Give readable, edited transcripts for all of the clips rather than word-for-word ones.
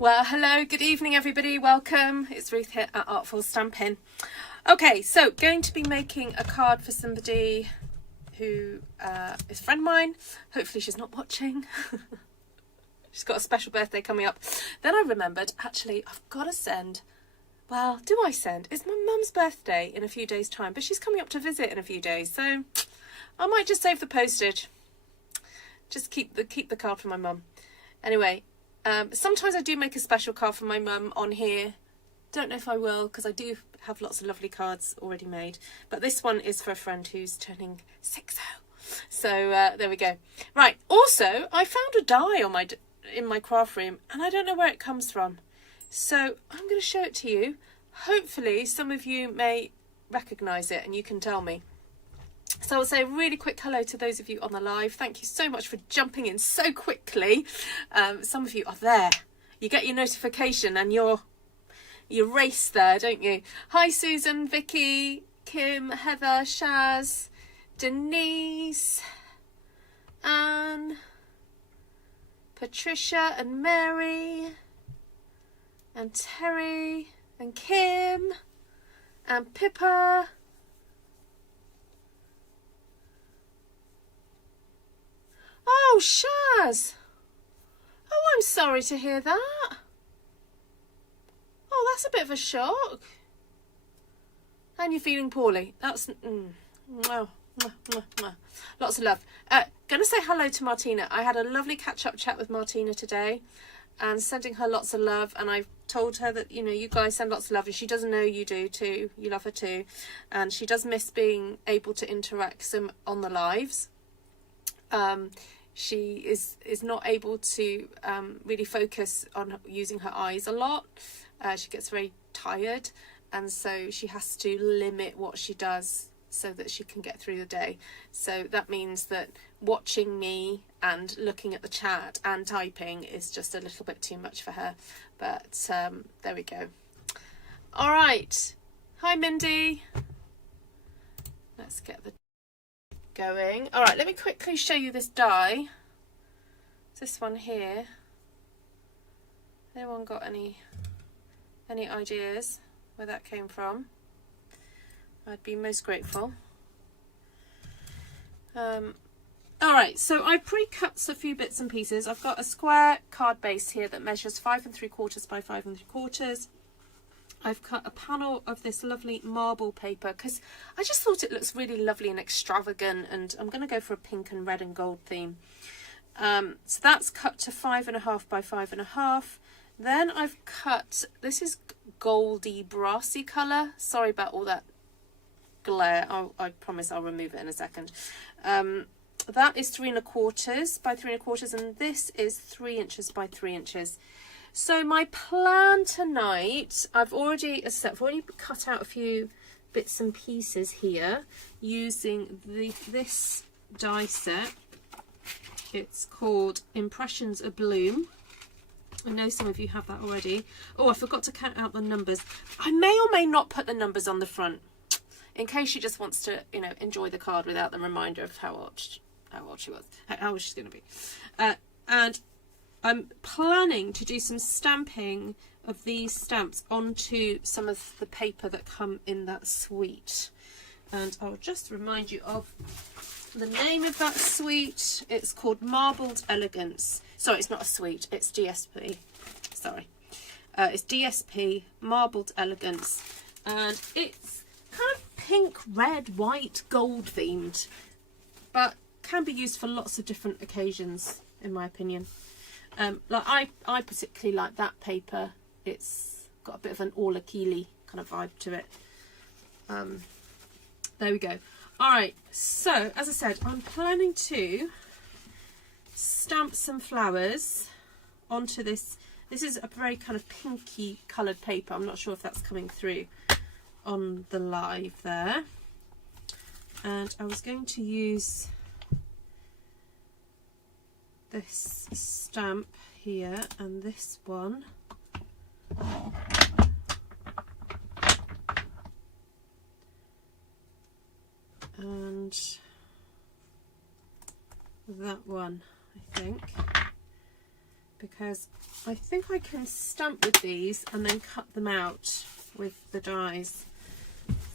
Well, hello, good evening everybody, welcome. It's Ruth here at Artful Stampin. Okay, so going to be making a card for somebody who is a friend of mine. Hopefully she's not watching. She's got a special birthday coming up. Then I remembered, actually, I've got to send, well, do I send? It's my mum's birthday in a few days' time, but she's coming up to visit in a few days, so I might just save the postage. Just keep the card for my mum. Anyway, sometimes I do make a special card for my mum on here. Don't know if I will, because I do have lots of lovely cards already made. But this one is for a friend who's turning 60. So there we go. Right, also, I found a die on in my craft room, and I don't know where it comes from. So I'm going to show it to you. Hopefully some of you may recognise it and you can tell me. So I'll say a really quick hello to those of you on the live. Thank you so much for jumping in so quickly. Some of you are there. You get your notification and you race there, don't you? Hi Susan, Vicky, Kim, Heather, Shaz, Denise, Anne, Patricia and Mary and Terry and Kim and Pippa. Oh, Shaz. Oh, I'm sorry to hear that. Oh, that's a bit of a shock. And you're feeling poorly. That's... Lots of love. Going to say hello to Martina. I had a lovely catch-up chat with Martina today and sending her lots of love. And I've told her that, you know, you guys send lots of love and she doesn't know you do too. You love her too. And she does miss being able to interact some on the lives. She is not able to really focus on using her eyes a lot. She gets very tired, and so she has to limit what she does so that she can get through the day. So that means that watching me and looking at the chat and typing is just a little bit too much for her. But there we go. All right. Hi, Mindy. Let's get the going. All right, let me quickly show you this die. It's this one here. Anyone got any ideas where that came from? I'd be most grateful. All right, so I pre-cut a few bits and pieces. I've got a square card base here that measures 5 3/4 by 5 3/4. I've cut a panel of this lovely marble paper because I just thought it looks really lovely and extravagant, and I'm going to go for a pink and red and gold theme. So that's cut to 5.5 by 5.5. Then I've cut, this is goldy brassy colour. Sorry about all that glare. I promise I'll remove it in a second. That is 3 1/4 by 3 1/4, and this is 3 inches by 3 inches. So my plan tonight, I've already cut out a few bits and pieces here using this die set. It's called Impressions ABLOOM. I know some of you have that already. Oh, I forgot to count out the numbers. I may or may not put the numbers on the front in case she just wants to, you know, enjoy the card without the reminder of how old she was, how old she's going to be. And I'm planning to do some stamping of these stamps onto some of the paper that come in that suite. And I'll just remind you of the name of that suite. It's called Marbled Elegance. Sorry, it's not a suite, it's DSP. Sorry. It's DSP, Marbled Elegance. And it's kind of pink, red, white, gold themed. But can be used for lots of different occasions, in my opinion. Like I particularly like that paper. It's got a bit of an Orla Keeley kind of vibe to it. There we go. All right, so as I said, I'm planning to stamp some flowers onto this. This is a very kind of pinky coloured paper. I'm not sure if that's coming through on the live there. And I was going to use this stamp here and this one. And that one, I think. because I think I can stamp with these and then cut them out with the dies.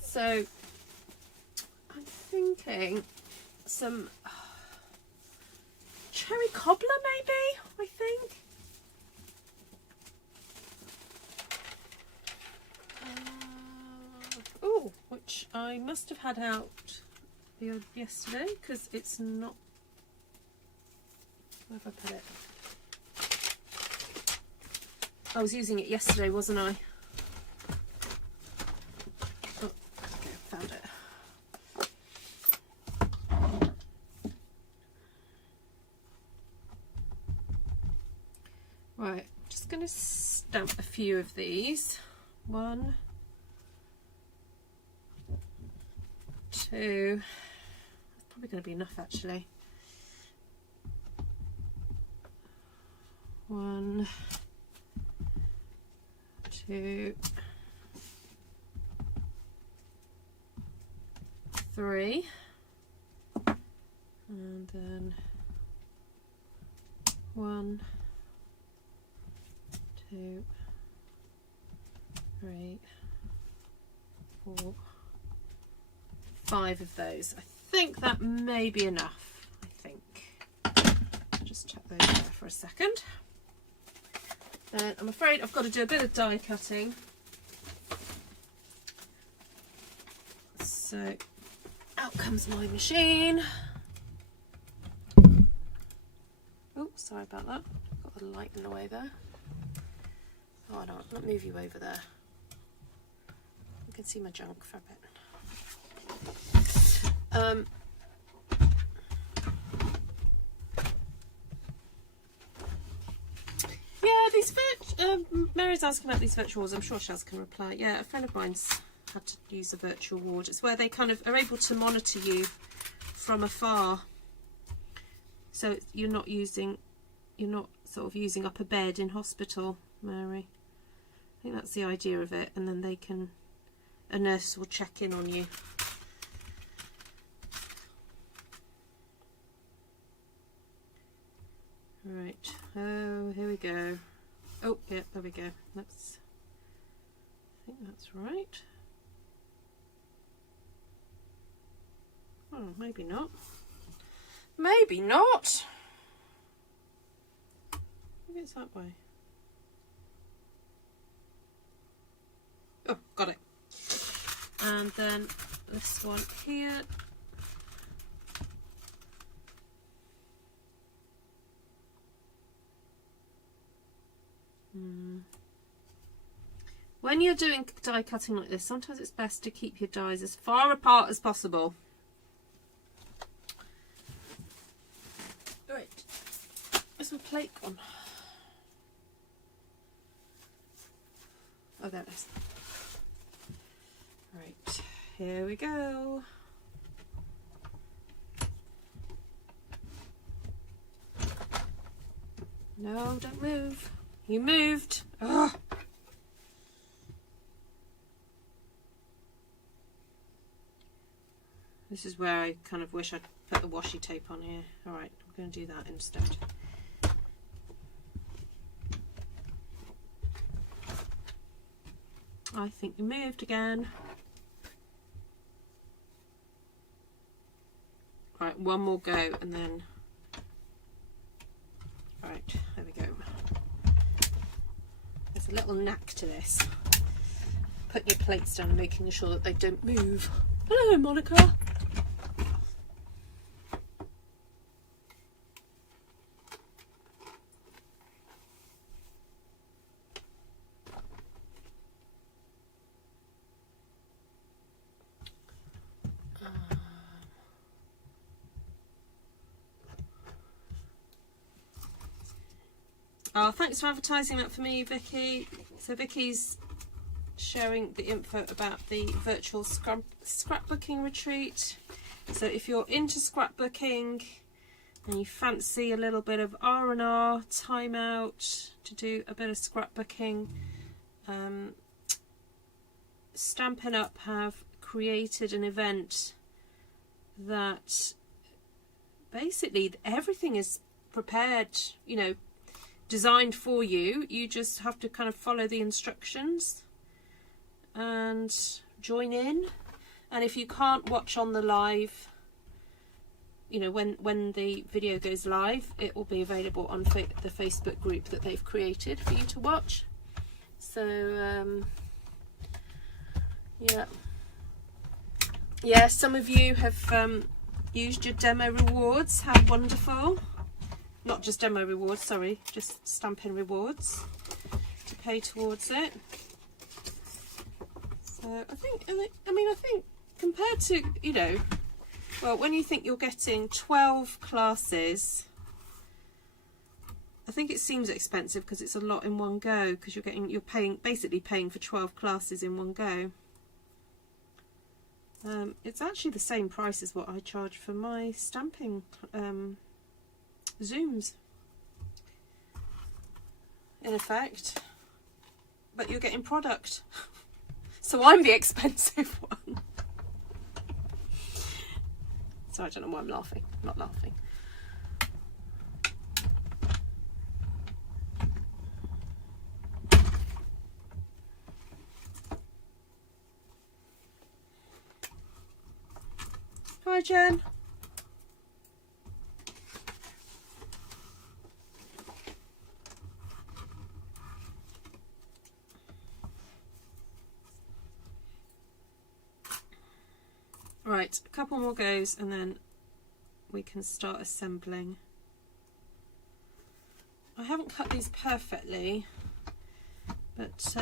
So I'm thinking some cherry cobbler maybe, I think. Oh, which I must have had out yesterday because it's not. Where have I put it? I was using it yesterday, wasn't I? Oh, okay, found it. Right, just going to stamp a few of these. 1, 2. That's probably going to be enough actually. 1, 2, 3, and then 1, 2, 3, 4, 5 of those. I think that may be enough. I think. I'll just check those there for a second. Then I'm afraid I've got to do a bit of die cutting. So out comes my machine. Oh, sorry about that. Got the light in the way there. Oh no, I'll move you over there. You can see my junk for a bit. Yeah, these Mary's asking about these virtual walls. I'm sure Shaz can reply. Yeah, a friend of mine's had to use a virtual ward. It's where they kind of are able to monitor you from afar. So you're not sort of using up a bed in hospital, Mary. I think that's the idea of it, and then a nurse will check in on you. Right, oh, here we go. Oh, yeah, there we go. I think that's right. Oh, maybe not. Maybe not. Maybe it's that way. Oh, got it. And then this one here. When you're doing die cutting like this, sometimes it's best to keep your dies as far apart as possible. Right, where's my plate gone? Oh, there it is. Right, here we go. No, don't move. You moved. Ugh. This is where I kind of wish I'd put the washi tape on here. Alright, I'm going to do that instead. I think you moved again. Right, one more go and then... Right, there we go. There's a little knack to this. Putting your plates down and making sure that they don't move. Hello, Monica. Oh, thanks for advertising that for me, Vicky. So Vicky's sharing the info about the virtual scrapbooking retreat. So if you're into scrapbooking and you fancy a little bit of R&R time out to do a bit of scrapbooking, Stampin' Up have created an event that basically everything is prepared, you know, designed for you. You just have to kind of follow the instructions and join in. And if you can't watch on the live, you know, when the video goes live, it will be available on the Facebook group that they've created for you to watch. So yeah, some of you have used your demo rewards. How wonderful. Not just demo rewards, sorry, just Stampin' rewards to pay towards it. So I think compared to, you know, well, when you think you're getting 12 classes, I think it seems expensive because it's a lot in one go, because you're basically paying for 12 classes in one go. It's actually the same price as what I charge for my stamping Zooms, in effect, but you're getting product. So I'm the expensive one. So I don't know why I'm laughing. I'm not laughing. Hi, Jen. Right, a couple more goes and then we can start assembling. I haven't cut these perfectly, but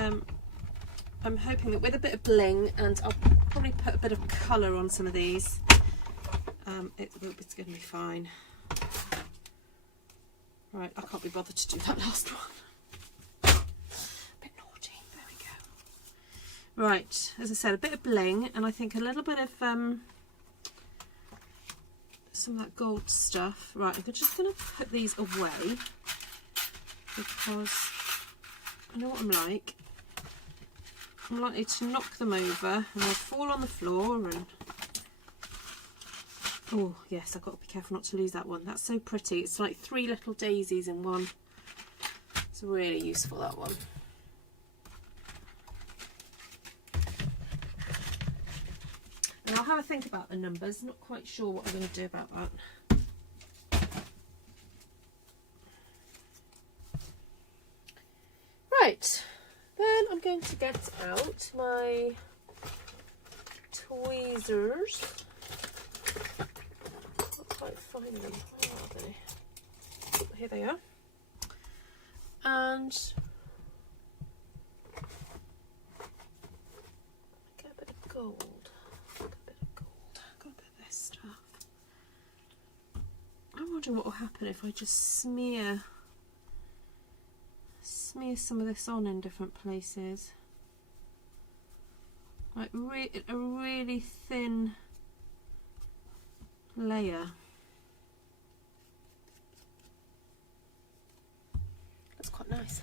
I'm hoping that with a bit of bling, and I'll probably put a bit of colour on some of these, it's going to be fine. Right, I can't be bothered to do that last one. A bit naughty, there we go. Right, as I said, a bit of bling, and I think a little bit of some of that gold stuff. Right, I'm just going to put these away because I know what I'm like. I'm likely to knock them over and they'll fall on the floor, and oh yes, I've got to be careful not to lose that one. That's so pretty. It's like 3 little daisies in one. It's really useful, that one. And I'll have a think about the numbers. Not quite sure what I'm going to do about that. Right, then I'm going to get out my tweezers. Not quite find them. Where are they? Oh, here they are. And get a bit of gold. I'm wondering what will happen if I just smear some of this on in different places, like a really thin layer. That's quite nice.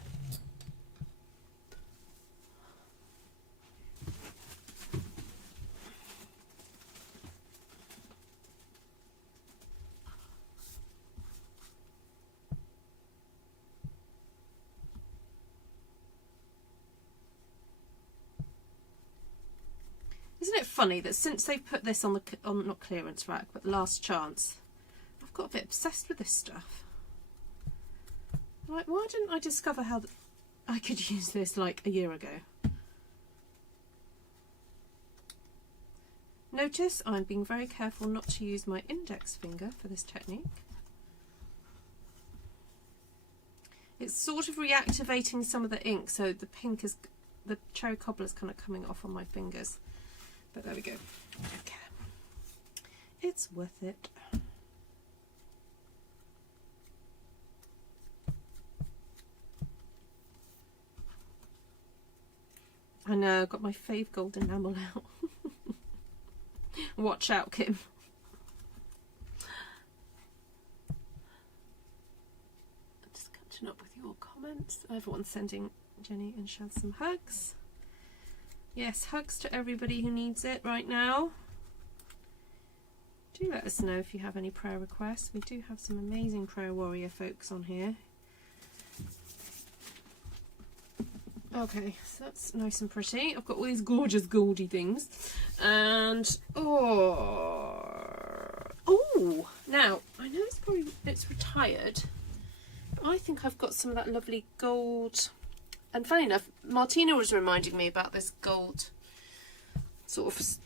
Isn't it funny that since they've put this on the not clearance rack, but last chance, I've got a bit obsessed with this stuff. Like, why didn't I discover how I could use this like a year ago? Notice I'm being very careful not to use my index finger for this technique. It's sort of reactivating some of the ink, so the pink is, the cherry cobbler is kind of coming off on my fingers. But there we go. Okay. It's worth it. I know, I've got my fave gold enamel out. Watch out, Kim. Just catching up with your comments. Everyone's sending Jenny and Shaz some hugs. Yes, hugs to everybody who needs it right now. Do let us know if you have any prayer requests. We do have some amazing prayer warrior folks on here Okay, so that's nice and pretty. I've got all these gorgeous goldy things. And, oh, now, I know it's retired, but I think I've got some of that lovely gold. And funny enough, Martina was reminding me about this gold sort of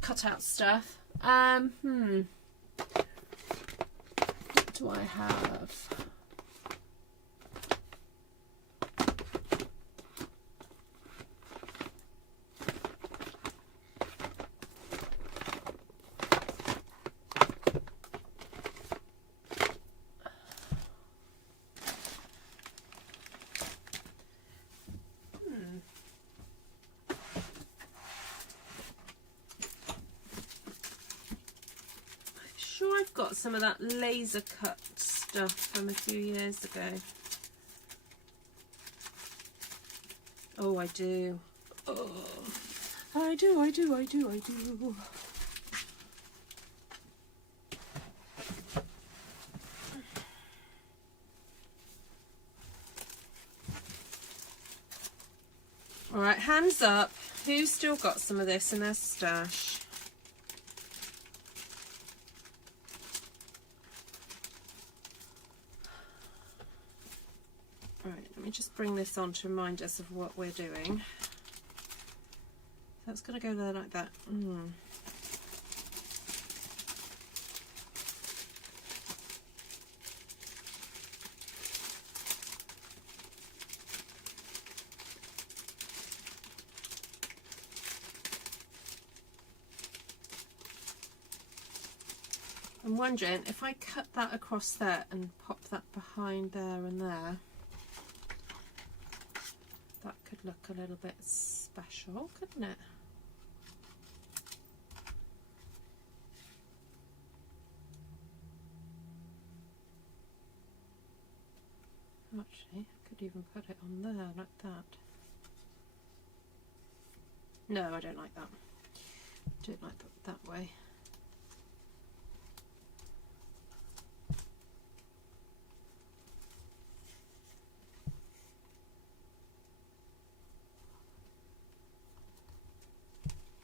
cutout stuff. What do I have? I've got some of that laser cut stuff from a few years ago. Oh, I do. Oh, I do. All right, hands up. Who's still got some of this in their stash? Just bring this on to remind us of what we're doing. So it's going to go there like that. I'm wondering if I cut that across there and pop that behind there and there, that could look a little bit special, couldn't it? Actually, I could even put it on there like that. No, I don't like that. I don't like that way.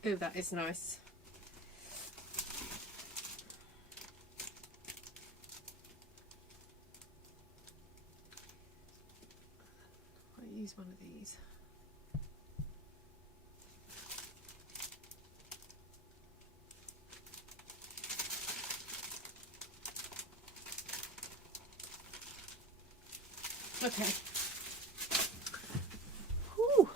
Oh, that is nice. I'll use one of these. Okay. Whew.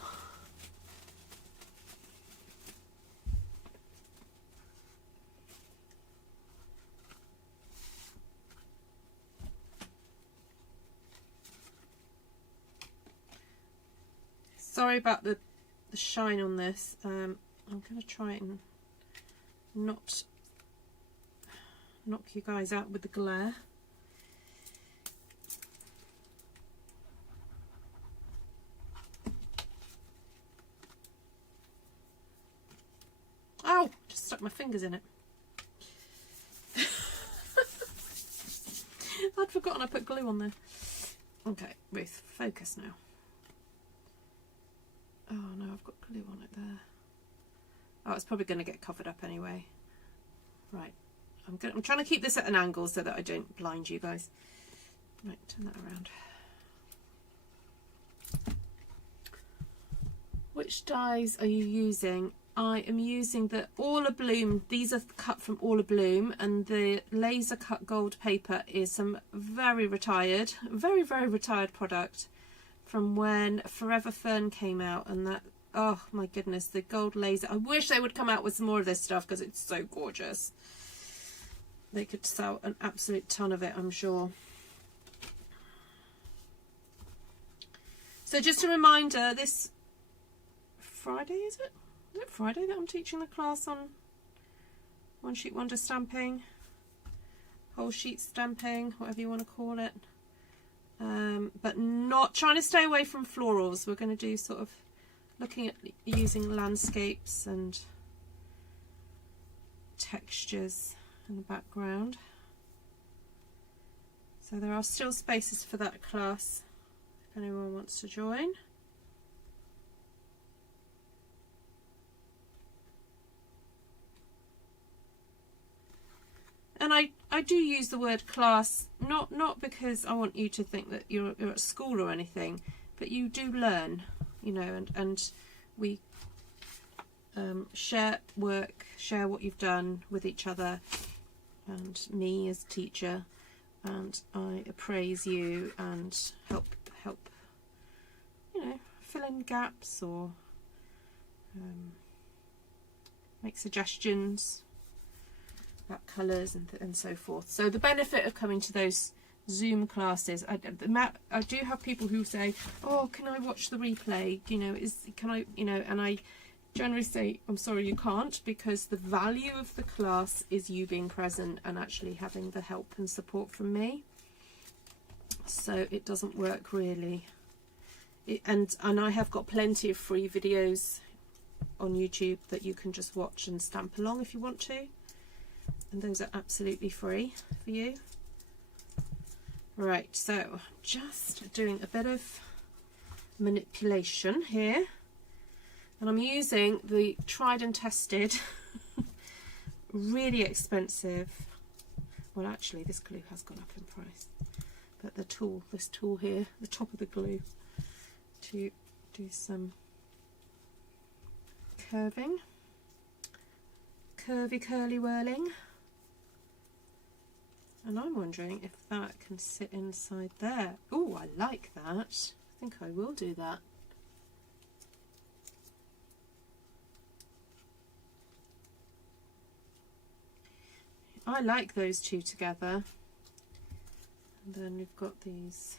Sorry about the shine on this. I'm going to try and not knock you guys out with the glare. Ow! Just stuck my fingers in it. I'd forgotten I put glue on there. Okay, Ruth, focus now. Oh no, I've got glue on it there. Oh, it's probably going to get covered up anyway. Right, I'm trying to keep this at an angle so that I don't blind you guys. Right, turn that around. Which dies are you using? I am using the ABLOOM. These are cut from ABLOOM, and the laser cut gold paper is some very retired product from when Forever Fern came out, and that, oh my goodness, the gold laser. I wish they would come out with some more of this stuff because it's so gorgeous. They could sell an absolute ton of it, I'm sure. So just a reminder, this Friday, is it Friday that I'm teaching the class on one sheet wonder stamping, whole sheet stamping, whatever you want to call it. But not trying to stay away from florals. We're going to do sort of looking at using landscapes and textures in the background. So there are still spaces for that class if anyone wants to join. And I do use the word class, not because I want you to think that you're at school or anything, but you do learn, you know, and we share work, share what you've done with each other, and me as teacher, and I appraise you and help you know, fill in gaps or make suggestions about colours and so forth. So the benefit of coming to those Zoom classes, I do have people who say, oh, can I watch the replay, you know, can I, you know, and I generally say, I'm sorry, you can't, because the value of the class is you being present and actually having the help and support from me. So it doesn't work really. And I have got plenty of free videos on YouTube that you can just watch and stamp along if you want to, and those are absolutely free for you. Right, so just doing a bit of manipulation here, and I'm using the tried and tested really expensive, well actually this glue has gone up in price, but the tool, this tool here, the top of the glue, to do some curving, curly whirling. And I'm wondering if that can sit inside there. Oh, I like that. I think I will do that. I like those two together. And then we've got these.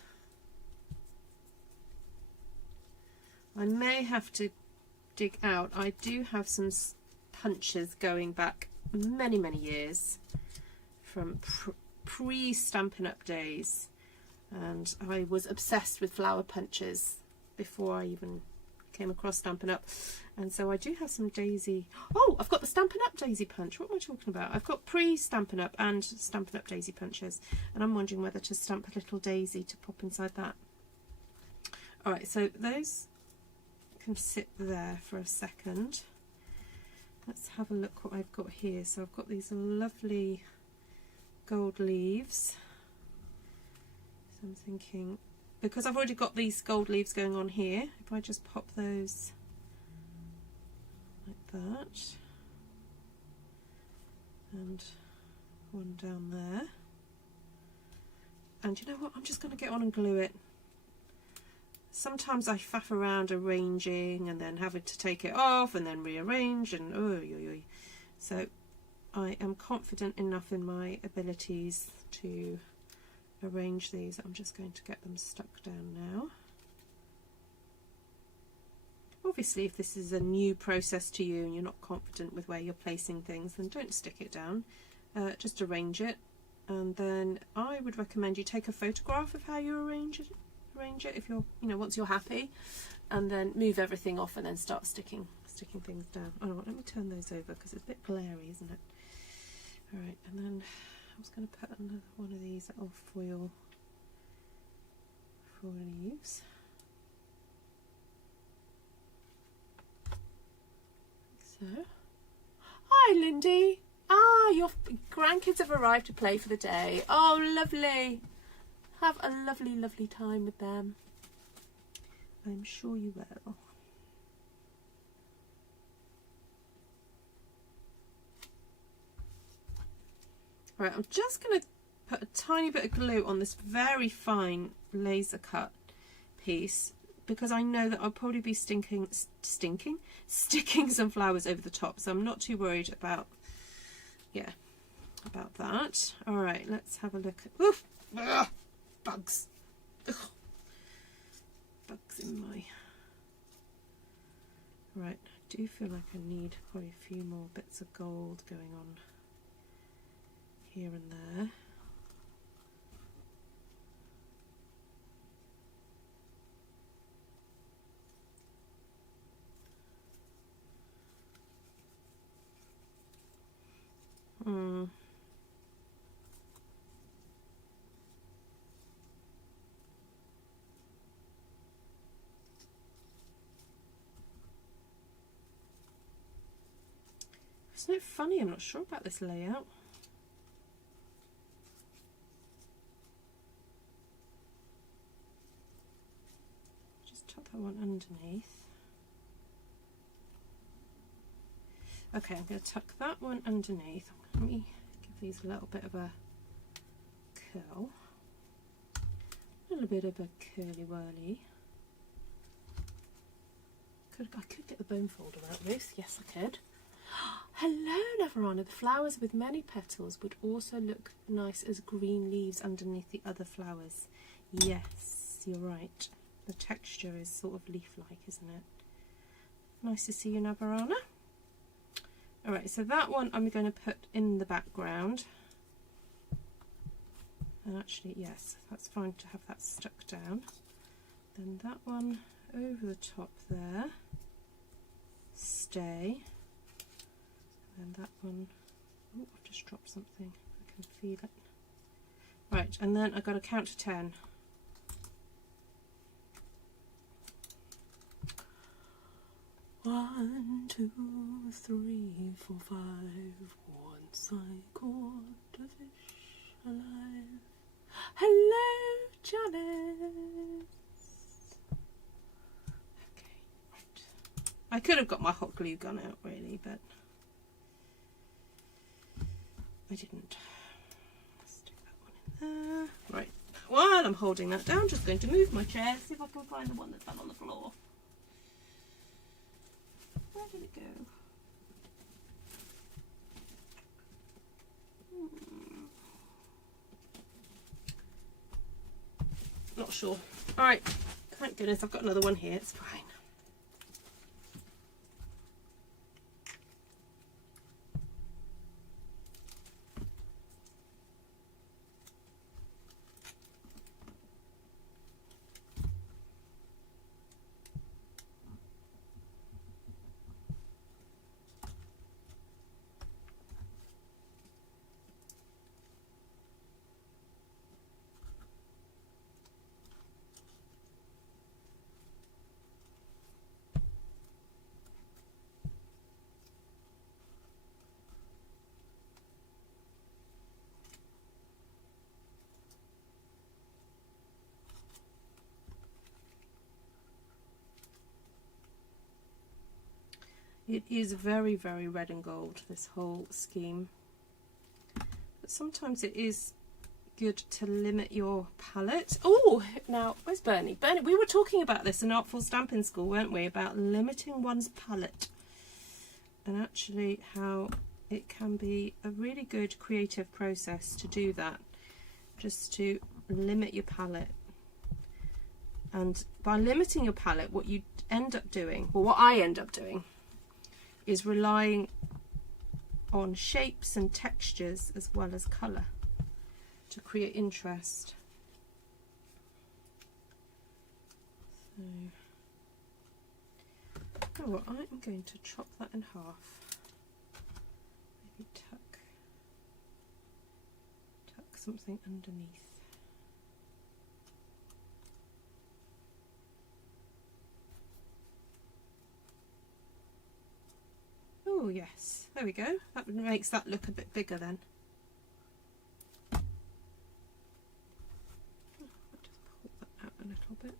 I may have to dig out. I do have some punches going back many years from pre-Stampin' Up days, and I was obsessed with flower punches before I even came across Stampin' Up, and so I do have some daisy. Oh, I've got the Stampin' Up daisy punch. What am I talking about? I've got pre-Stampin' Up and Stampin' Up daisy punches, and I'm wondering whether to stamp a little daisy to pop inside that. Alright, so those can sit there for a second. Let's have a look what I've got here. So I've got these lovely gold leaves. So I'm thinking, because I've already got these gold leaves going on here, if I just pop those like that, and one down there, and you know what, I'm just going to get on and glue it. Sometimes I faff around arranging and then having to take it off and then rearrange, and so I am confident enough in my abilities to arrange these. I'm just going to get them stuck down now. Obviously, if this is a new process to you and you're not confident with where you're placing things, then don't stick it down. Just arrange it, and then I would recommend you take a photograph of how you arrange it if you're, you know, once you're happy, and then move everything off and then start sticking things down. Oh, let me turn those over because it's a bit glary, isn't it? Alright, and then I was going to put another one of these little foil leaves. So, hi Lindy! Ah, your grandkids have arrived to play for the day. Oh, lovely! Have a lovely time with them. I'm sure you will. Right, I'm just going to put a tiny bit of glue on this very fine laser cut piece, because I know that I'll probably be sticking some flowers over the top, so I'm not too worried about that. All right, let's have a look. Oof! Ugh, bugs. Ugh. Bugs in my. Right, I do feel like I need probably a few more bits of gold going on here and there. Isn't it funny? I'm not sure about this layout. Just tuck that one underneath. Okay, I'm going to tuck that one underneath. Let me give these a little bit of a curl. A little bit of a curly whirly. I could get the bone folder out, Ruth. Yes, I could. Hello, Neverana. The flowers with many petals would also look nice as green leaves underneath the other flowers. Yes, you're right. The texture is sort of leaf-like, isn't it? Nice to see you, Neverana. Alright, so that one I'm going to put in the background. And actually, yes, that's fine to have that stuck down. Then that one over the top there. Stay. And that one, oh, I've just dropped something, I can feel it. Right, and then I've got to count to 10. 1, 2, 3, 4, 5. Once I caught a fish alive. Hello, Janice. Okay, right. I could have got my hot glue gun out really, but I didn't. Stick that one in there. Right. While I'm holding that down, I'm just going to move my chair, see if I can find the one that fell on the floor. Where did it go? Not sure. Alright, thank goodness I've got another one here, it's fine. It is very, very red and gold, this whole scheme. But sometimes it is good to limit your palette. Oh, now, where's Bernie? Bernie, we were talking about this in Artful Stampin School, weren't we? About limiting one's palette. And actually how it can be a really good creative process to do that. Just to limit your palette. And by limiting your palette, what you end up doing, well, what I end up doing, is relying on shapes and textures as well as colour to create interest. So, oh, I'm going to chop that in half. Maybe tuck something underneath. Oh yes, there we go. That makes that look a bit bigger then. I'll just pull that out a little bit.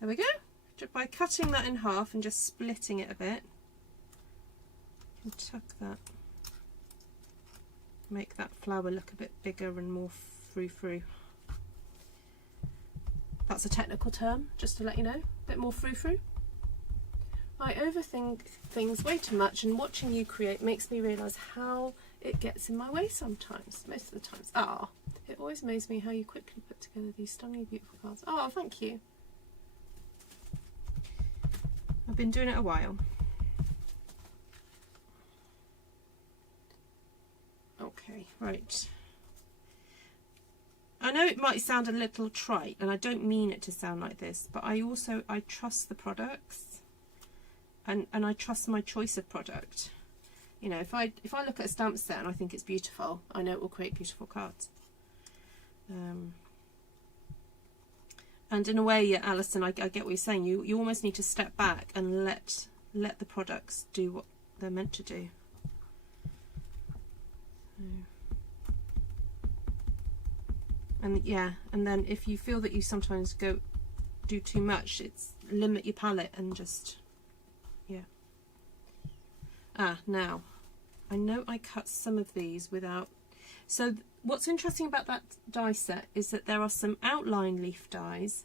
There we go. Just by cutting that in half and just splitting it a bit, you can tuck that, make that flower look a bit bigger and more frou-frou. That's a technical term, just to let you know. A bit more frou-frou. I overthink things way too much, and watching you create makes me realise how it gets in my way sometimes, most of the times. Ah, it always amazes me how you quickly put together these stunning, beautiful cards. Oh, thank you. I've been doing it a while. Okay, right. I know it might sound a little trite, and I don't mean it to sound like this, but I trust the products, and I trust my choice of product. You know, if I look at a stamp set and I think it's beautiful, I know it will create beautiful cards. And in a way, yeah, Alison, I get what you're saying. You almost need to step back and let the products do what they're meant to do. And yeah, and then if you feel that you sometimes do too much, it's limit your palette and just, yeah. Now, I know I cut some of these without, so what's interesting about that die set is that there are some outline leaf dies,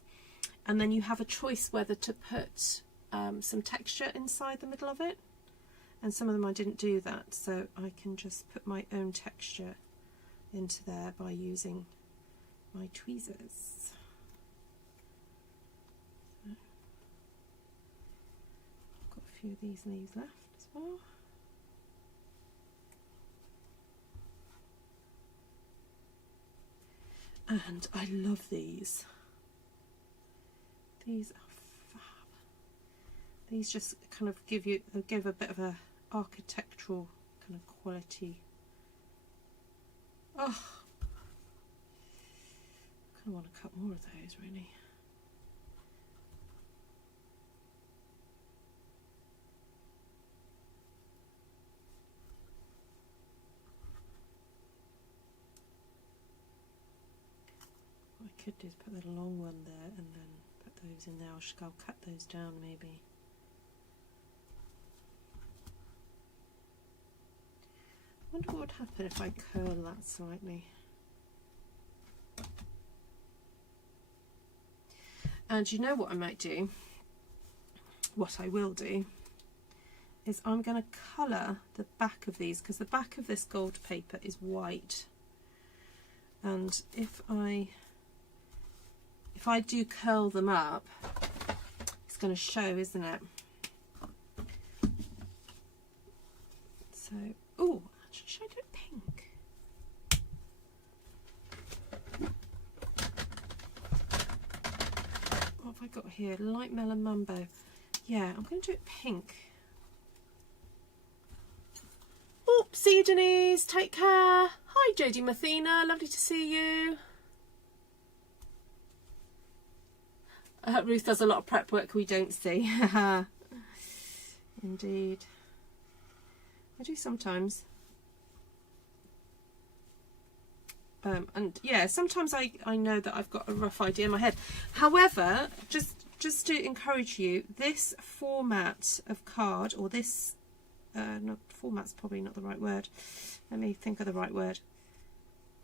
and then you have a choice whether to put some texture inside the middle of it, and some of them I didn't do that, so I can just put my own texture into there by using my tweezers. I've got a few of these leaves left as well. And I love these. These are fab. These just kind of give a bit of a architectural kind of quality. Oh, I kind of want to cut more of those, really. What I could do is put a long one there and then put those in there. I'll cut those down maybe. I wonder what would happen if I curl that slightly. And you know what I might do? What I will do is I'm going to colour the back of these, because the back of this gold paper is white. And if I do curl them up, it's going to show, isn't it? So, oh, actually, should I do it pink? What have I got here? Light Melon Mambo. Yeah, I'm going to do it pink. Oh, see you, Denise. Take care. Hi, Jodie Mathena. Lovely to see you. Ruth does a lot of prep work we don't see. Indeed. I do sometimes. And yeah, sometimes I know that I've got a rough idea in my head. However, just to encourage you, this format of card, or this, no, format's probably not the right word. Let me think of the right word.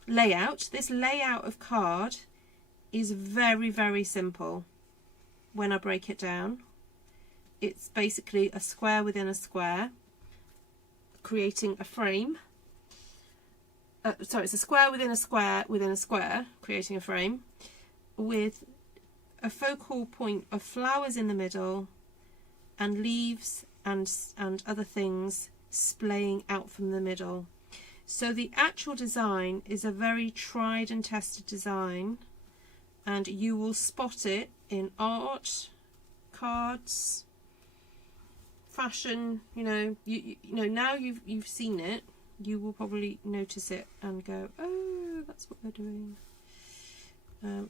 Layout. This layout of card is very, very simple. When I break it down, it's basically a square within a square, creating a frame. Sorry, it's a square within a square within a square, creating a frame, with a focal point of flowers in the middle, and leaves and other things splaying out from the middle. So the actual design is a very tried and tested design, and you will spot it in art, cards, fashion. You know, now you've seen it, you will probably notice it and go, oh, that's what they're doing.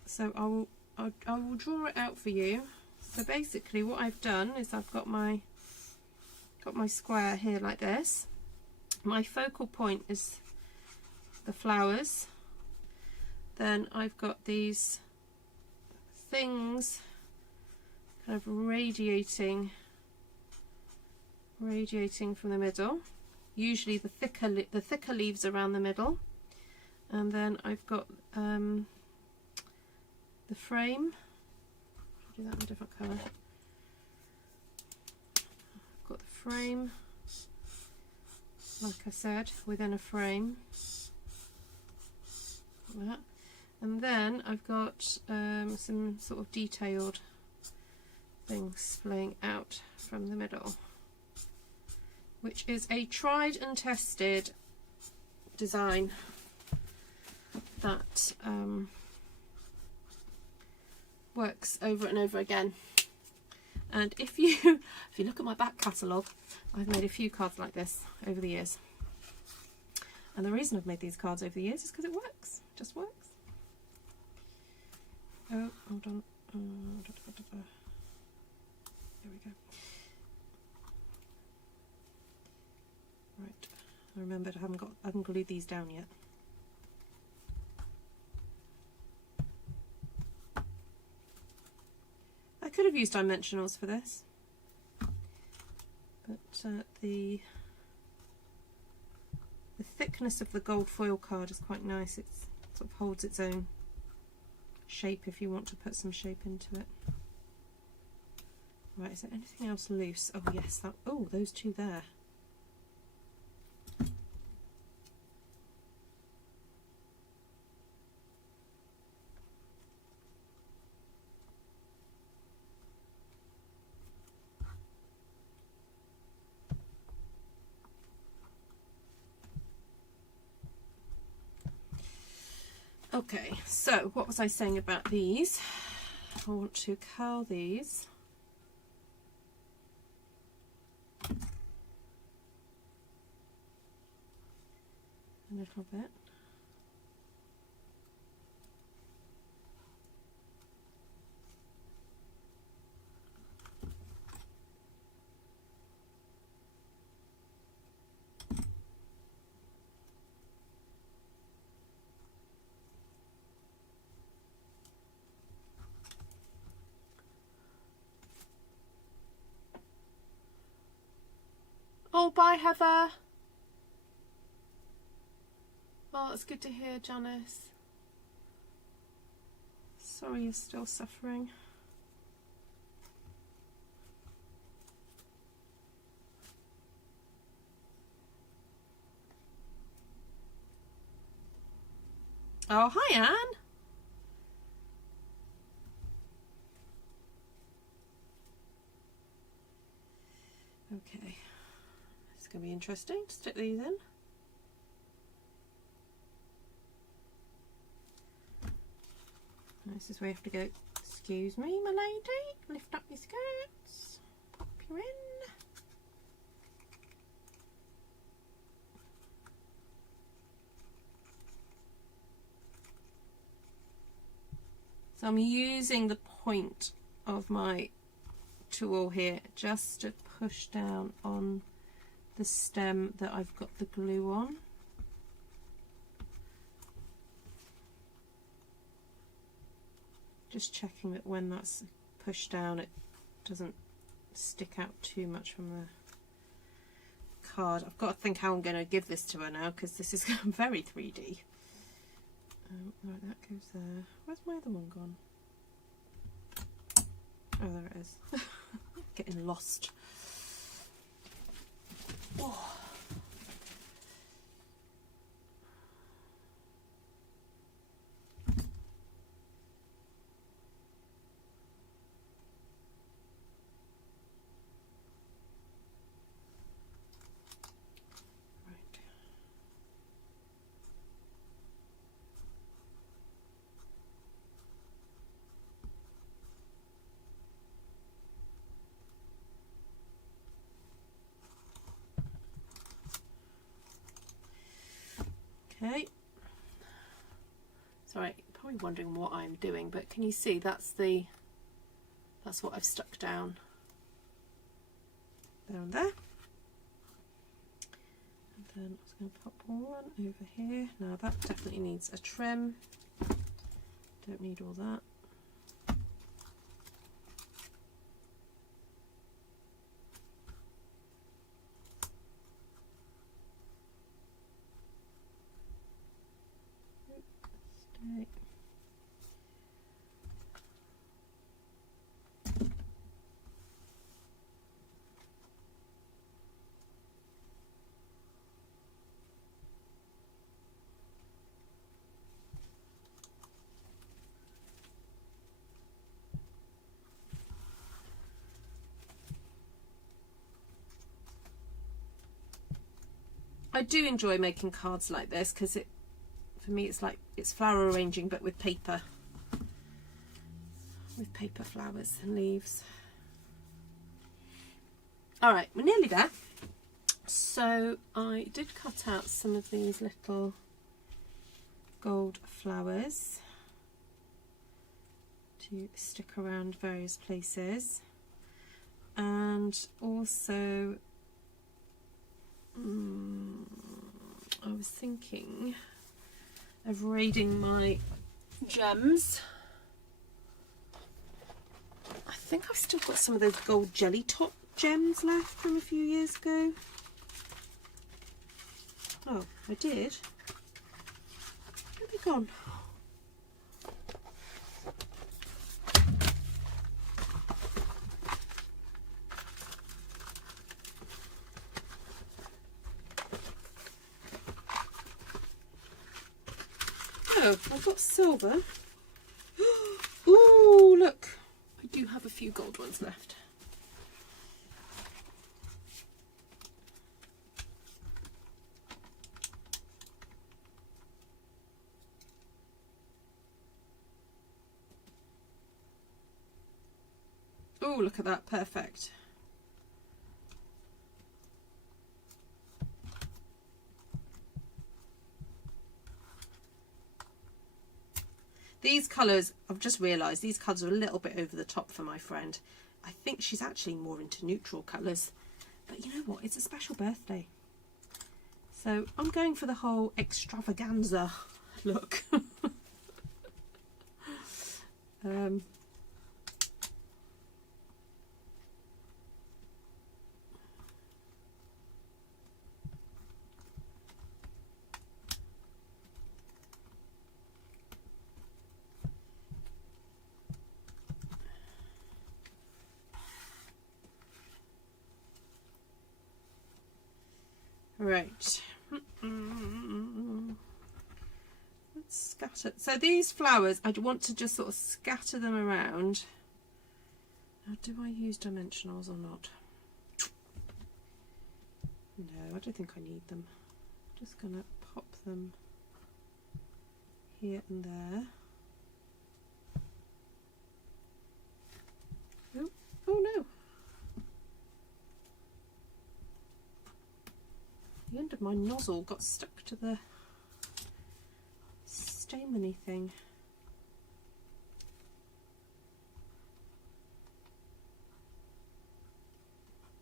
So I will draw it out for you. So basically what I've done is I've got my square here like this. My focal point is the flowers. Then I've got these things kind of radiating from the middle, usually the thicker leaves around the middle. And then I've got the frame. I'll do that in a different colour. I've got the frame, like I said, within a frame, like that. And then I've got some sort of detailed things splaying out from the middle, which is a tried and tested design that works over and over again. And if you look at my back catalogue, I've made a few cards like this over the years. And the reason I've made these cards over the years is because it works. It just works. Oh, hold on. There we go. Right, I remembered I haven't glued these down yet. I could have used dimensionals for this, but the thickness of the gold foil card is quite nice. It sort of holds its own shape if you want to put some shape into it. Right, is there anything else loose? Oh yes, oh, those two there. Okay, so what was I saying about these? I want to curl these. A little bit. Oh, bye, Heather. Oh, it's good to hear, Janice. Sorry you're still suffering. Oh, hi, Anne. Okay, it's going to be interesting to stick these in. This is where you have to go, excuse me, my lady, lift up your skirts, pop you in. So I'm using the point of my tool here just to push down on the stem that I've got the glue on. Just checking that when that's pushed down it doesn't stick out too much from the card. I've got to think how I'm going to give this to her now because this is very 3D. Right, that goes there. Where's my other one gone? Oh, there it is. Getting lost. Oh. Okay. Sorry, you're probably wondering what I'm doing, but can you see that's what I've stuck down there. And then I was going to pop one over here. Now that definitely needs a trim. Don't need all that. I do enjoy making cards like this because for me it's flower arranging but with paper flowers and leaves. All right, we're nearly there. So I did cut out some of these little gold flowers to to stick around various places. And also I was thinking of raiding my gems. I think I've still got some of those gold jelly top gems left from a few years ago. Oh, I did. Where are they gone? Oh, I've got silver. Ooh, look. I do have a few gold ones left. Oh, look at that. Perfect. These colours, I've just realised, these colours are a little bit over the top for my friend. I think she's actually more into neutral colours. But you know what? It's a special birthday. So I'm going for the whole extravaganza look. Right. Let's scatter. So these flowers, I want to just sort of scatter them around. Now, do I use dimensionals or not? No, I don't think I need them. I'm just going to pop them here and there. Oh, oh no. The end of my nozzle got stuck to the stameny thing.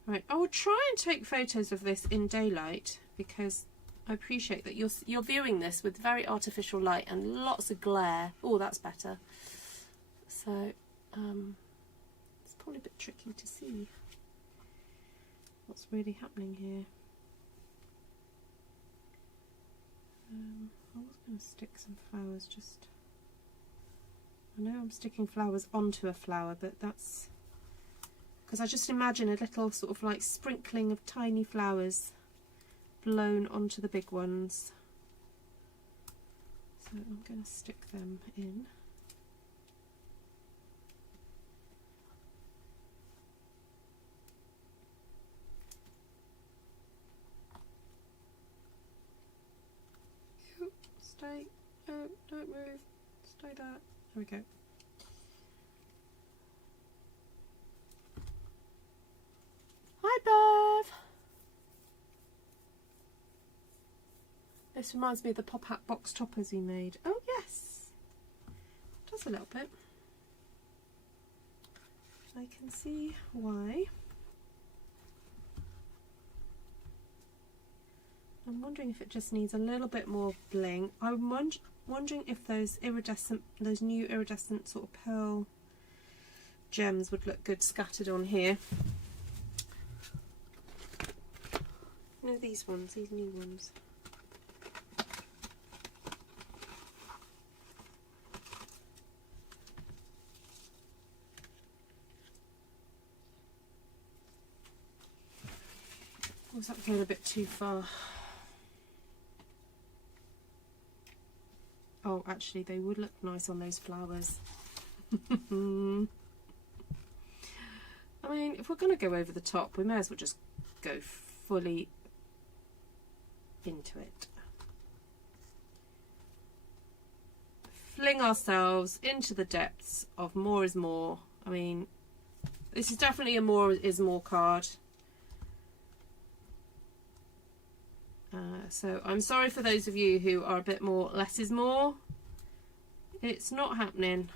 Right, I will try and take photos of this in daylight because I appreciate that you're viewing this with very artificial light and lots of glare. Oh, that's better. So it's probably a bit tricky to see what's really happening here. I was going to stick some flowers, I know I'm sticking flowers onto a flower, but that's because I just imagine a little sort of like sprinkling of tiny flowers blown onto the big ones. So I'm going to stick them in. Stay. Oh, don't move. Stay there. There we go. Hi, Bev. This reminds me of the pop-up box toppers we made. Oh, yes. Just a little bit. I can see why. I'm wondering if it just needs a little bit more bling. I'm wondering if those new iridescent sort of pearl gems would look good scattered on here. You know, these ones, these new ones. Was that going a bit too far? Oh, actually, they would look nice on those flowers. I mean, if we're going to go over the top, we may as well just go fully into it. Fling ourselves into the depths of more is more. I mean, this is definitely a more is more card. So I'm sorry for those of you who are a bit more less is more. It's not happening.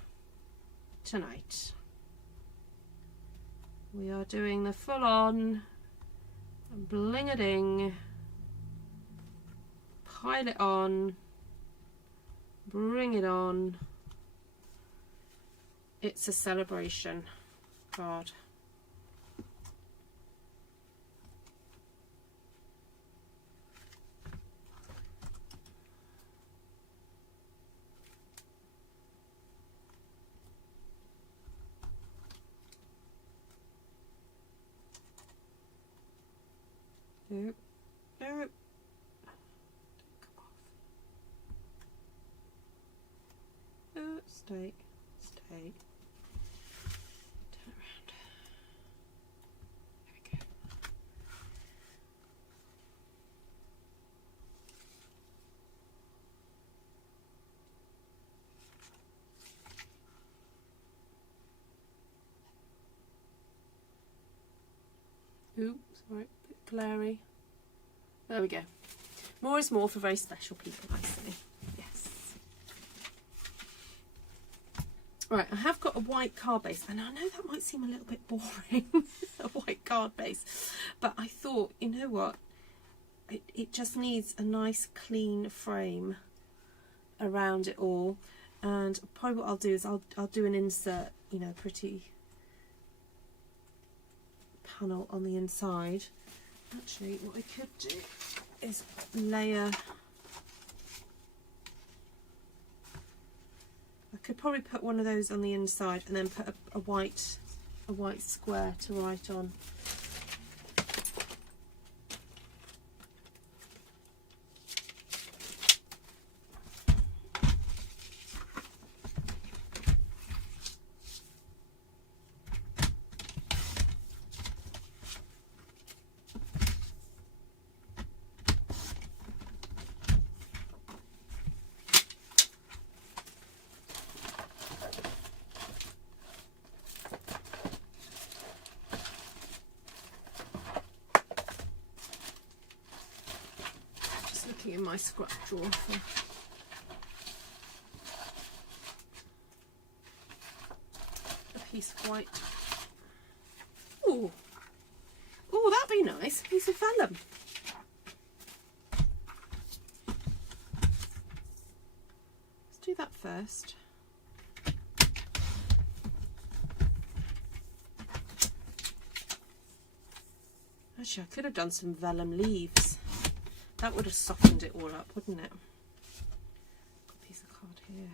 tonight. We are doing the full-on bling-a-ding, pile it on, bring it on. It's a celebration card. Nope, nope. Come off. Oh, stay, stay. Turn around. There we go. Ooh, sorry, a bit glary. There we go. More is more for very special people, I say. Yes. Right, I have got a white card base, and I know that might seem a little bit boring, a white card base, but I thought, you know what, it just needs a nice clean frame around it all, and probably what I'll do is I'll do an insert, you know, pretty panel on the inside. Actually, what I could do is layer. I could probably put one of those on the inside and then put a white square to write on. In my scrap drawer for a piece of white. Oh, that'd be nice. A piece of vellum. Let's do that first. Actually, I could have done some vellum leaves. That would have softened it all up, wouldn't it? Got a piece of card here.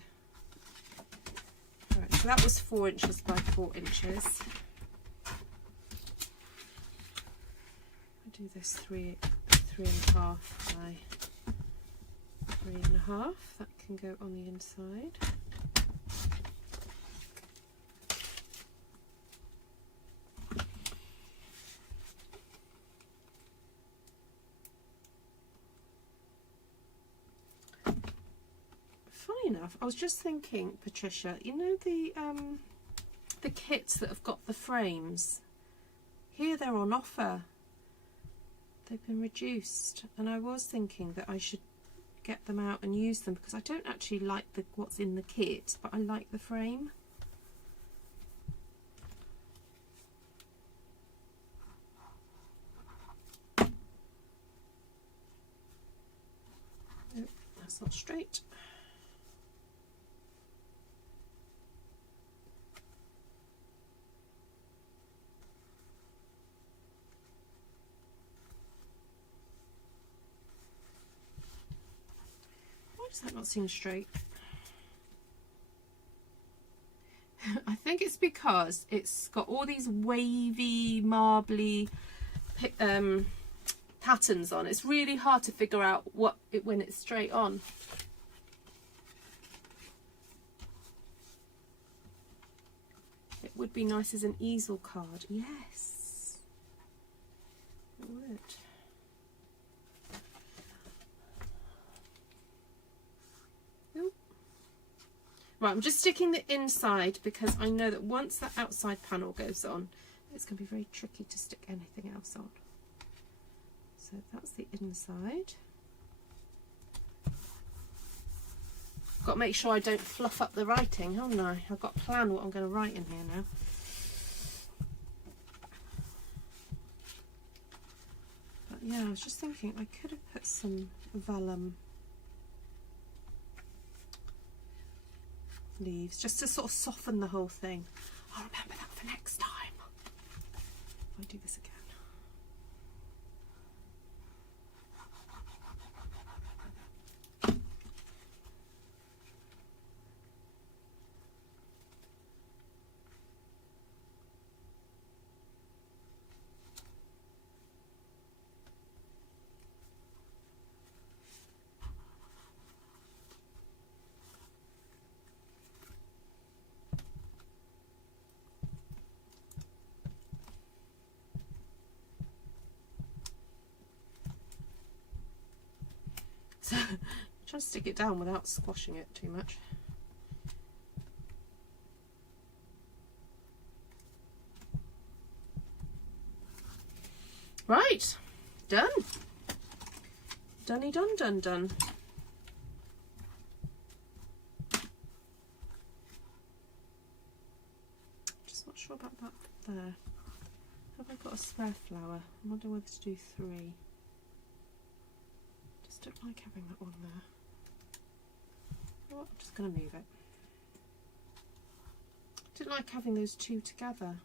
Alright, so that was 4 inches by 4 inches. I'll do this 3.5 by 3.5. That can go on the inside. Enough. I was just thinking, Patricia, you know the kits that have got the frames? Here they're on offer. They've been reduced, and I was thinking that I should get them out and use them because I don't actually like what's in the kit, but I like the frame. Oh, that's not straight. Does that not seem straight? I think it's because it's got all these wavy, marbly patterns on. It's really hard to figure out when it's straight on. It would be nice as an easel card. Yes, it would. Right, I'm just sticking the inside because I know that once that outside panel goes on, it's going to be very tricky to stick anything else on. So that's the inside. got to make sure I don't fluff up the writing, haven't I? I've got to plan what I'm going to write in here now. But yeah, I was just thinking I could have put some vellum leaves just to sort of soften the whole thing. I'll remember that for next time. I'll do this again. So try to stick it down without squashing it too much. Right, done. Dunny done, done, done. Just not sure about that there. Have I got a spare flower? I wonder whether to do 3. Don't like having that one there. Oh, I'm just going to move it. Didn't like having those two together.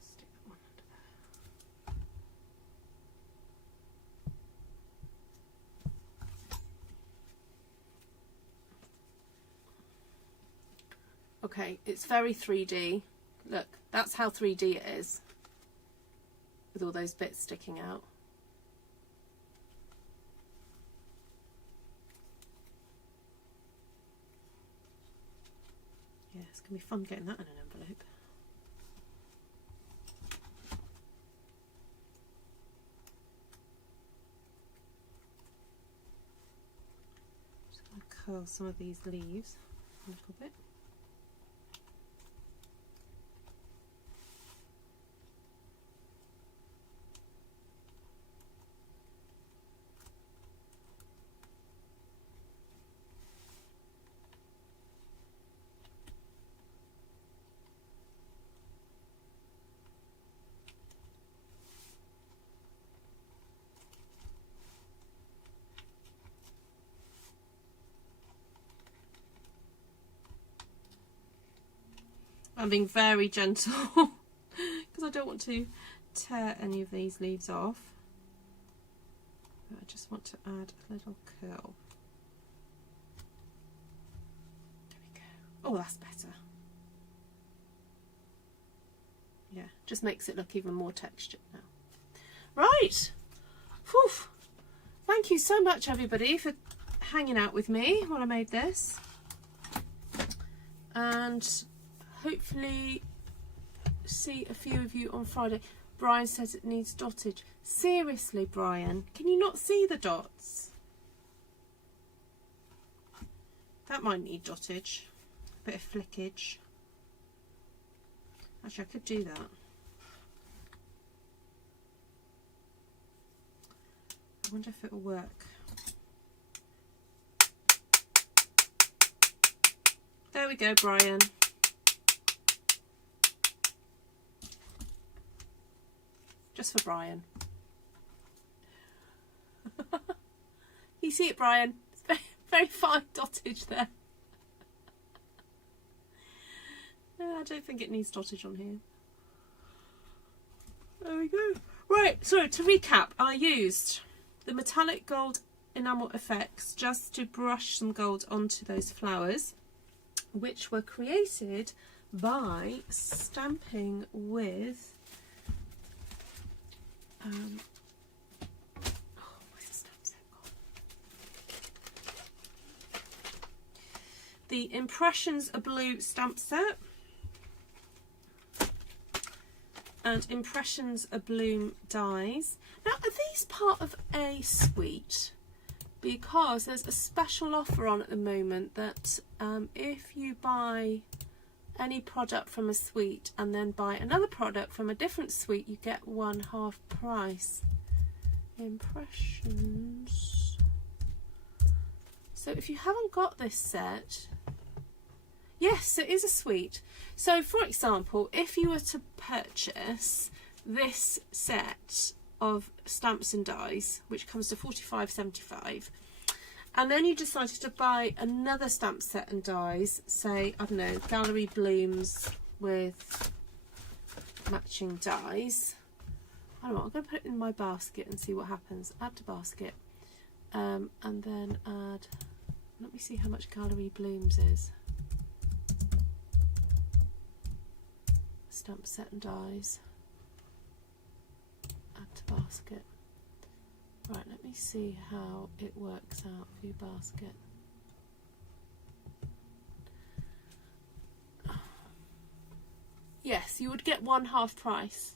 Stick that one under there. Okay, it's very 3D. Look, that's how 3D it is, with all those bits sticking out. Yeah, it's going to be fun getting that in an envelope. Just going to curl some of these leaves a little bit. I'm being very gentle because I don't want to tear any of these leaves off. But I just want to add a little curl. There we go. Oh, that's better. Yeah, just makes it look even more textured now. Right. Whew. Thank you so much, everybody, for hanging out with me while I made this. And hopefully see a few of you on Friday. Brian says it needs dottage. Seriously, Brian, can you not see the dots? That might need dottage. A bit of flickage. Actually, I could do that. I wonder if it'll work. There we go, Brian. Just for Brian. You see it, Brian? It's very, very fine dottage there. No, I don't think it needs dottage on here. There we go. Right, so to recap, I used the metallic gold enamel effects just to brush some gold onto those flowers, which were created by stamping with the Impressions ABLOOM stamp set and Impressions ABLOOM dies. Now, are these part of a suite? Because there's a special offer on at the moment that if you buy any product from a suite and then buy another product from a different suite, you get one half price. Impressions. So if you haven't got this set, yes, it is a suite. So for example, if you were to purchase this set of stamps and dies, which comes to £45.75, and then you decided to buy another stamp set and dies, say, I don't know, Gallery Blooms with matching dies. I don't know, I'm going to put it in my basket and see what happens. Add to basket, and then add, let me see how much Gallery Blooms is. Stamp set and dies. Add to basket. Right, let me see how it works out for your basket. Yes, you would get one half price.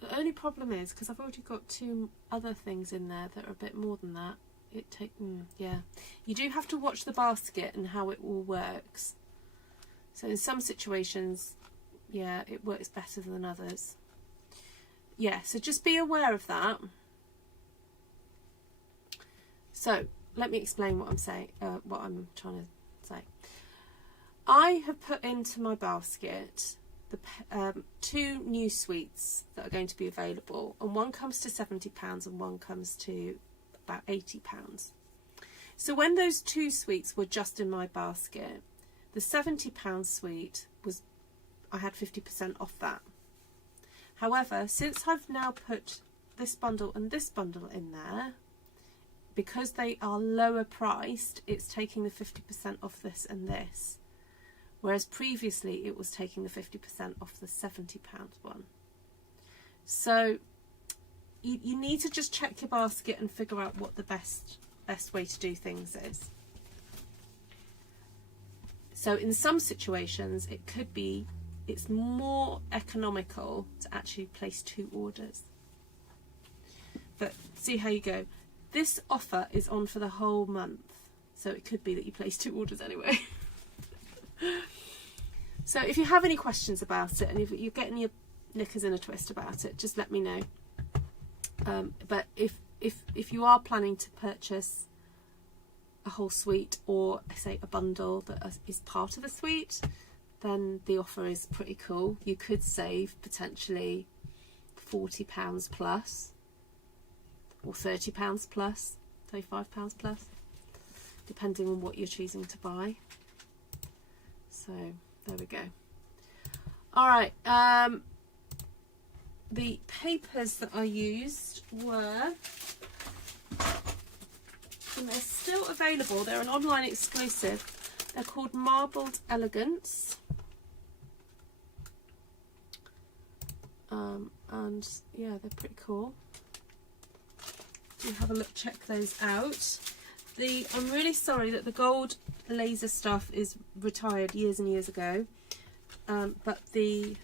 The only problem is, because I've already got 2 other things in there that are a bit more than that, yeah. You do have to watch the basket and how it all works. So in some situations, yeah, it works better than others. Yeah, so just be aware of that. So let me explain what I'm saying, what I'm trying to say. I have put into my basket the 2 new suites that are going to be available, and one comes to £70 and one comes to about £80. So when those 2 suites were just in my basket, the £70 suite was, I had 50% off that. However, since I've now put this bundle and this bundle in there, because they are lower priced, it's taking the 50% off this and this. Whereas previously it was taking the 50% off the £70 one. So you need to just check your basket and figure out what the best way to do things is. So in some situations it could be, it's more economical to actually place 2 orders. But see how you go. This offer is on for the whole month, so it could be that you place 2 orders anyway. So if you have any questions about it, and if you're getting your knickers in a twist about it, just let me know. But if you are planning to purchase a whole suite, or say a bundle that is part of a suite, then the offer is pretty cool. You could save potentially £40 plus, or £30 plus, £35 plus, depending on what you're choosing to buy. So there we go. All right, the papers that I used were, and they're still available, they're an online exclusive, they're called Marbled Elegance, and yeah, they're pretty cool. Do have a look, check those out. I'm really sorry that the gold laser stuff is retired years and years ago, but these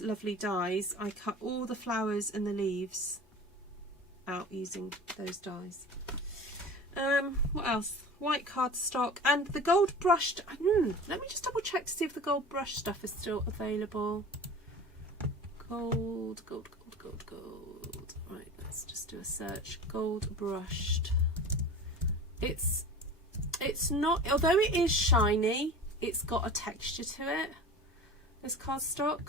lovely dies, I cut all the flowers and the leaves out using those dies. What else? White cardstock and the gold brushed. Let me just double check to see if the gold brush stuff is still available. Gold. Right, let's just do a search. Gold brushed. It's not, although it is shiny, it's got a texture to it, this cardstock.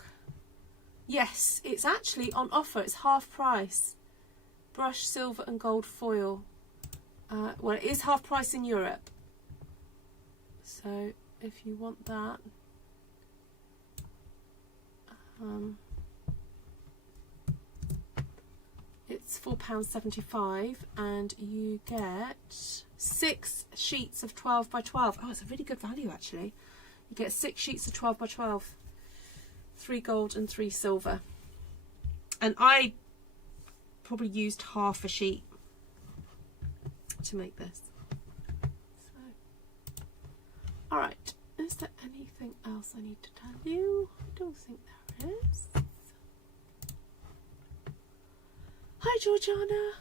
Yes, it's actually on offer, it's half price. Brush, silver and gold foil. Well, it is half price in Europe, so if you want that, it's £4.75 and you get 6 sheets of 12 by 12. Oh, it's a really good value actually. You get 6 sheets of 12 by 12, 3 gold and 3 silver. And I probably used half a sheet to make this. So, all right, is there anything else I need to tell you? I don't think there is. Hi Georgiana.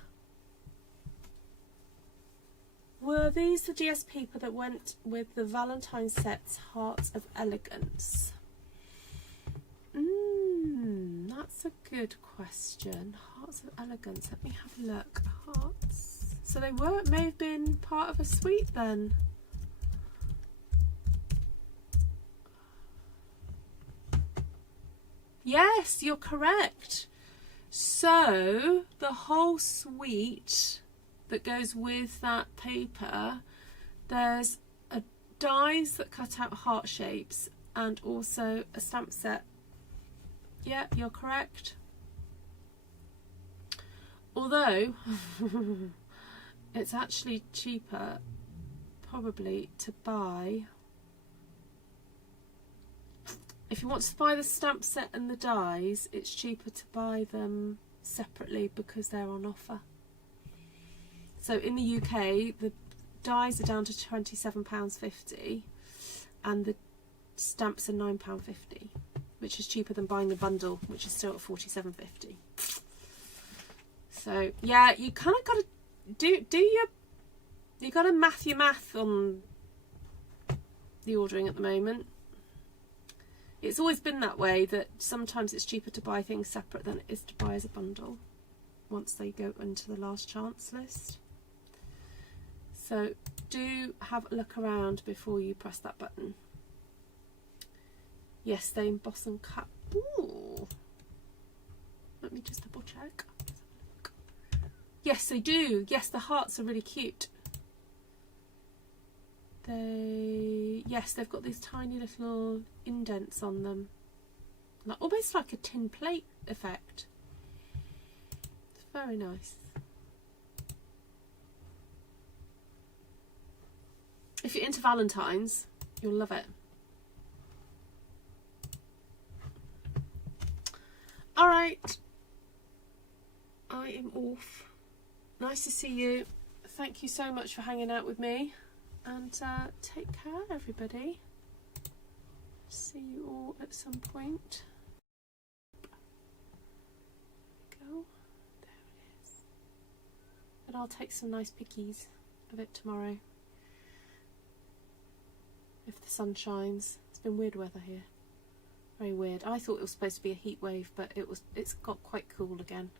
Are these the GS paper that went with the Valentine's set's Hearts of Elegance? That's a good question. Hearts of Elegance. Let me have a look. Hearts. So they may have been part of a suite then. Yes, you're correct. So the whole suite that goes with that paper, there's a dies that cut out heart shapes and also a stamp set. Yeah, you're correct. Although it's actually cheaper probably to buy, if you want to buy the stamp set and the dies, it's cheaper to buy them separately because they're on offer. So in the UK, the dies are down to £27.50 and the stamps are £9.50, which is cheaper than buying the bundle, which is still at £47.50. So yeah, you kind of got to you got to math your math on the ordering at the moment. It's always been that way, that sometimes it's cheaper to buy things separate than it is to buy as a bundle once they go into the last chance list. So do have a look around before you press that button. Yes, they emboss and cut. Ooh. Let me just double check. Yes, they do. Yes, the hearts are really cute. Yes, they've got these tiny little indents on them, like almost like a tin plate effect. It's very nice. If you're into Valentine's, you'll love it. All right, I am off. Nice to see you. Thank you so much for hanging out with me. And take care, everybody. See you all at some point. There we go. There it is. And I'll take some nice pickies of it tomorrow, if the sun shines. It's been weird weather here. Very weird. I thought it was supposed to be a heat wave, but it's got quite cool again.